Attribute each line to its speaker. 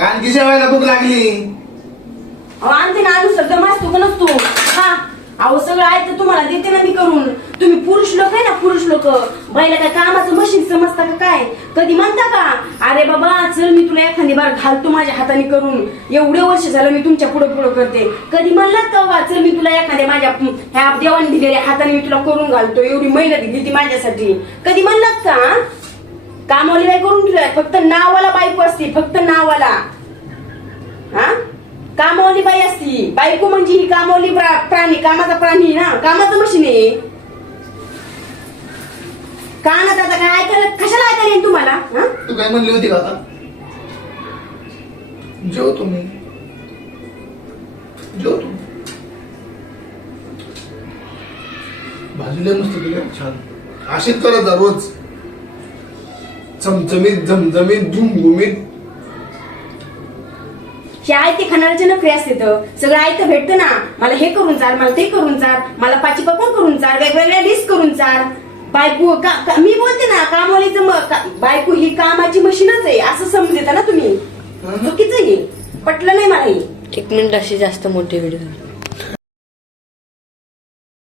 Speaker 1: आणखी जेवायला भूक लागली.
Speaker 2: अहो आणते ना आणू सगळं मासतो का नसतो हा अहो सगळं आहे तर तुम्हाला देते ना मी करून. तुम्ही पुरुष लोक आहे ना पुरुष लोक. बाईला काय कामाचं मशीन समजता का काय? कधी म्हणता का? अरे बाबा चल मी तुला एखादी बार घालतो माझ्या हाताने करून. एवढे वर्ष झालं मी तुमच्यापुढे पुढे करते. कधी म्हणलात का बा चल मी तुला एखाद्या माझ्या ह्या देवाने दिलेल्या हाताने मी तुला करून घालतो. एवढी मेहनत दिली ती माझ्यासाठी. कधी म्हणलात का कामवाली नाही करून तुला फक्त नावाला बायको असते फक्त नावाला. हा? कामवाली बाई असती. बायको म्हणजे ही कामवाली प्राणी कामाचा प्राणी ना. कामाचं मशीन आहे. कानात आता काय ऐकायला कशाला ऐकायला येईल तुम्हाला? हा?
Speaker 1: तू काय म्हणली होती का आता? तुम्ही. जो तुम्ही. भाजूला मस्त छान. अशीच करत जा रोज. चमचमीत झमझमीत झुमझुमीत
Speaker 2: हे आयते खाणाऱ्याचे नखरे असते तर. सगळं आयतं भेटतं ना. मला हे करून चाल मला ते करून चाल मला पाची पकवान करून चाल वेगवेगळ्या डिश करून चाल. बायको का, का- मी बोलते ना कामवालीचं म- का- बायको ही कामाची मशीनच आहे असं समजता ना तुम्ही. चुकीचं आहे. हे. पटलं नाही मला हे.
Speaker 3: एक मिनिट अशी जास्त मोठी व्हिडिओ